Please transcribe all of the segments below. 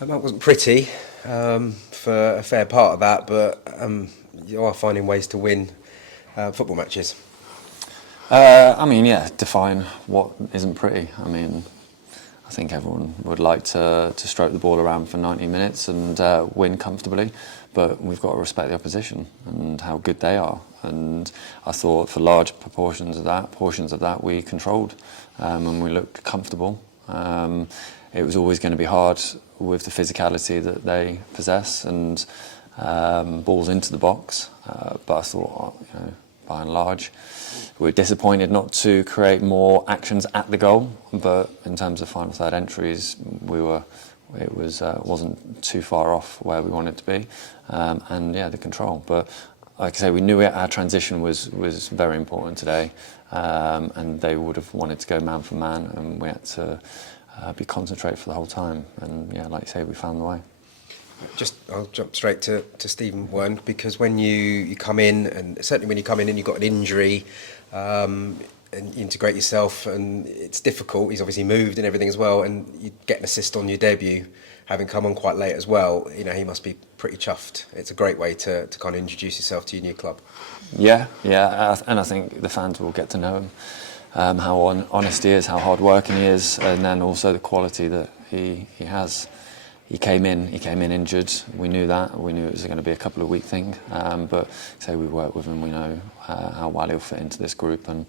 That wasn't pretty for a fair part of that, but you are finding ways to win football matches. Define what isn't pretty. I think everyone would like to stroke the ball around for 90 minutes and win comfortably, but we've got to respect the opposition and how good they are. And I thought for large portions of that we controlled and we looked comfortable. It was always going to be hard with the physicality that they possess and balls into the box, but I thought, by and large, we were disappointed not to create more actions at the goal, but in terms of final third entries, wasn't too far off where we wanted to be, the control. But like I say, we knew our transition was very important today, and they would have wanted to go man for man, and we had to be concentrated for the whole time. And like you say, we found the way. I'll jump straight to Stephen Wern, because when you come in, and certainly when you come in and you've got an injury, and you integrate yourself, and it's difficult. He's obviously moved and everything as well, and you get an assist on your debut, having come on quite late as well. He must be pretty chuffed. It's a great way to kind of introduce yourself to your new club. Yeah, and I think the fans will get to know him, how honest he is, how hard-working he is, and then also the quality that he has. He came in injured. We knew that. We knew it was going to be a couple of week thing. But we work with him. We know how well he'll fit into this group and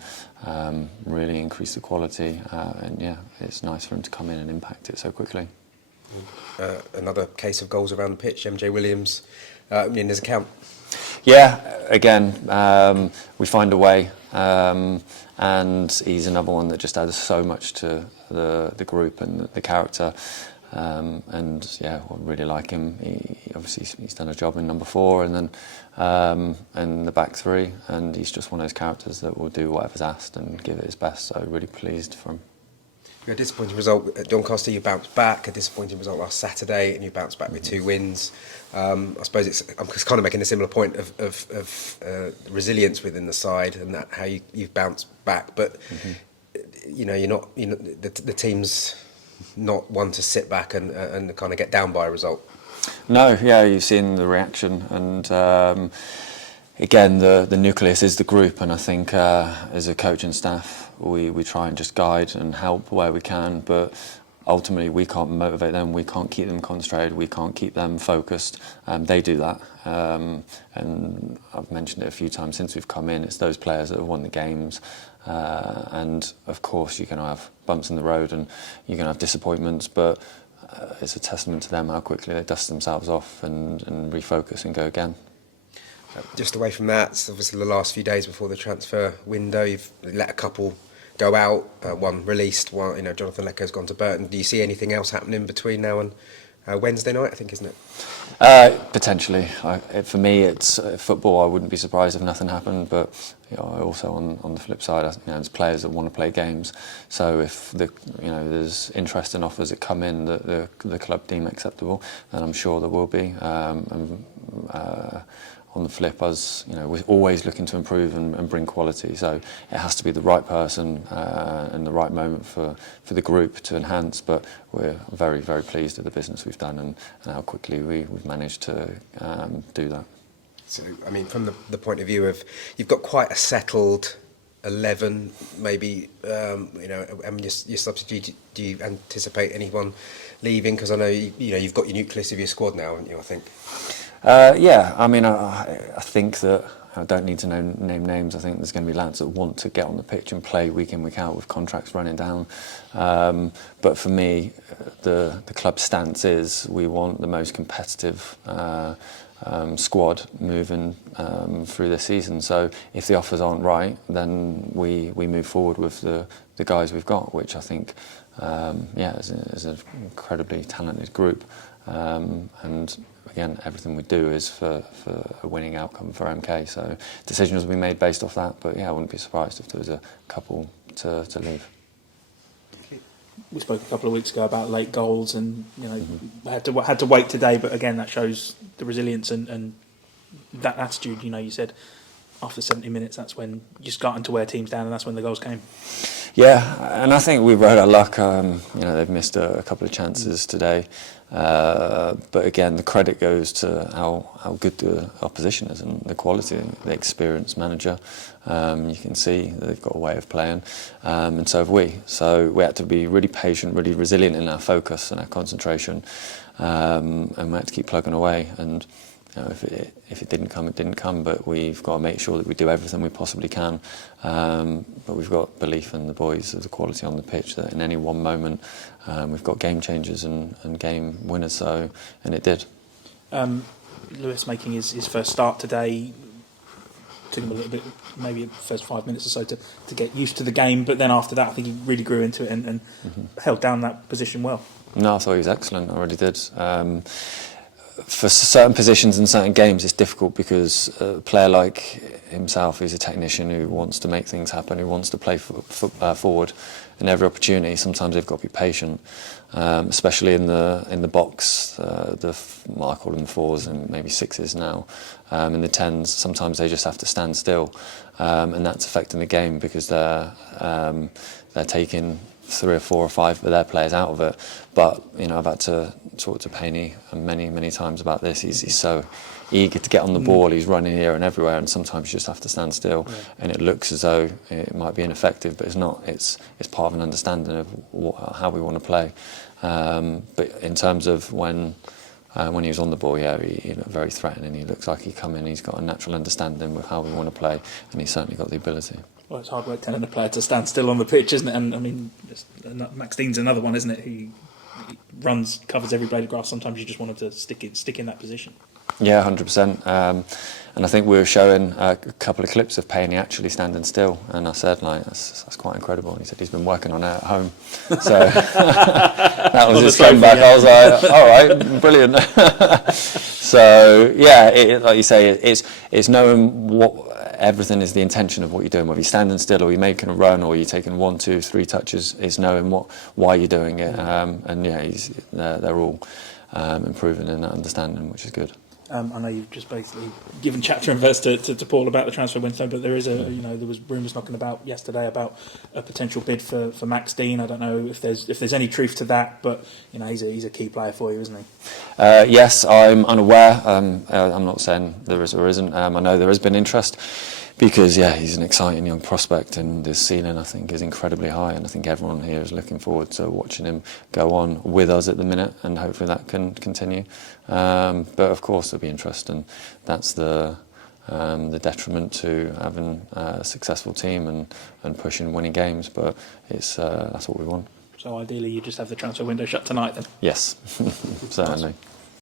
really increase the quality. It's nice for him to come in and impact it so quickly. Another case of goals around the pitch. MJ Williams in his account. Yeah, again, we find a way. And he's another one that just adds so much to the group and the character. I really like him. He's done a job in number 4 and then in the back 3, and he's just one of those characters that will do whatever's asked and give it his best. So really pleased for him. A disappointing result at Doncaster. You bounced back. A disappointing result last Saturday, and you bounced back with 2 wins. I suppose I'm just kind of making a similar point of resilience within the side, and that how you've bounced back. But you're not. The team's not one to sit back and kind of get down by a result. No, you've seen the reaction, and again, the nucleus is the group, and I think as a coaching staff, we try and just guide and help where we can, but ultimately we can't motivate them, we can't keep them concentrated, we can't keep them focused. They do that, and I've mentioned it a few times since we've come in. It's those players that have won the games. And of course you're going to have bumps in the road and you're going to have disappointments, but it's a testament to them how quickly they dust themselves off and refocus and go again. Just away from that, it's obviously the last few days before the transfer window, you've let a couple go out, one released, one, Jonathan Lecco's gone to Burton. Do you see anything else happening between now and Wednesday night, I think, isn't it? Potentially. For me, it's football. I wouldn't be surprised if nothing happened, but also on the flip side, there's players that want to play games. So if there's interest and offers that come in that the club deem acceptable, then I'm sure there will be. On the flip, we're always looking to improve and bring quality. So it has to be the right person and the right moment for the group to enhance. But we're very, very pleased with the business we've done and how quickly we've managed to do that. So, from the point of view of, you've got quite a settled 11, maybe, your substitute, do you anticipate anyone leaving? Because I know you've got your nucleus of your squad now, haven't you, I think? I think that I don't need to name names. I think there's going to be lads that want to get on the pitch and play week in, week out with contracts running down. But for me, the club's stance is we want the most competitive squad moving through this season. So if the offers aren't right, then we move forward with the guys we've got, which I think is an incredibly talented group. And again, everything we do is for a winning outcome for MK. So decisions will be made based off that. But I wouldn't be surprised if there was a couple to leave. We spoke a couple of weeks ago about late goals, and had to wait today. But again, that shows the resilience and that attitude. You said after 70 minutes, that's when you're starting to wear teams down, and that's when the goals came. Yeah, and I think we rode our luck. They've missed a couple of chances today, but again, the credit goes to how good the opposition is and the quality, the experienced manager. You can see that they've got a way of playing, and so have we. So we had to be really patient, really resilient in our focus and our concentration, and we had to keep plugging away. And if it didn't come, it didn't come. But we've got to make sure that we do everything we possibly can. But we've got belief in the boys of the quality on the pitch that in any one moment we've got game changers and game winners. So, and it did. Lewis making his first start today. Took him a little bit, maybe the first 5 minutes or so to get used to the game. But then after that, I think he really grew into it and held down that position well. No, I thought he was excellent. I really did. For certain positions in certain games, it's difficult because a player like himself, who's a technician who wants to make things happen, who wants to play forward in every opportunity, sometimes they've got to be patient, especially in the box. I call them the 4s and maybe 6s now. In the 10s, sometimes they just have to stand still, and that's affecting the game because they're taking 3 or 4 or 5 of their players out of it. But I've had to talk to Payne many times about this. He's so eager to get on the ball. He's running here and everywhere, and sometimes you just have to stand still. Yeah. And it looks as though it might be ineffective, but it's not. It's part of an understanding of how we want to play. But in terms of when he was on the ball, he looked very threatening. He looks like he come in. He's got a natural understanding of how we want to play, and he's certainly got the ability. Well, it's hard work telling a player to stand still on the pitch, isn't it? And I mean, Max Dean's another one, isn't it? He runs, covers every blade of grass. Sometimes you just want him to stick in that position. Yeah, 100%. And I think we were showing a couple of clips of Payne actually standing still, and I said, that's quite incredible. And he said he's been working on it at home. So that was his comeback. Yeah. I was like, all right, brilliant. So yeah, like you say, it's knowing what everything is, the intention of what you're doing. Whether you're standing still or you're making a run or you're taking 1, 2, 3 touches, is knowing why you're doing it. And yeah, they're all improving in that understanding, which is good. I know you've just basically given chapter and verse to Paul about the transfer window, but there is there was rumours knocking about yesterday about a potential bid for Max Dean. I don't know if there's any truth to that, but he's a key player for you, isn't he? Yes, I'm unaware. I'm not saying there is or isn't. I know there has been interest because he's an exciting young prospect, and his ceiling I think is incredibly high, and I think everyone here is looking forward to watching him go on with us at the minute, and hopefully that can continue. But of course there'll be interest, and that's the detriment to having a successful team and pushing winning games. But that's what we want. So ideally you just have the transfer window shut tonight then? Yes, certainly.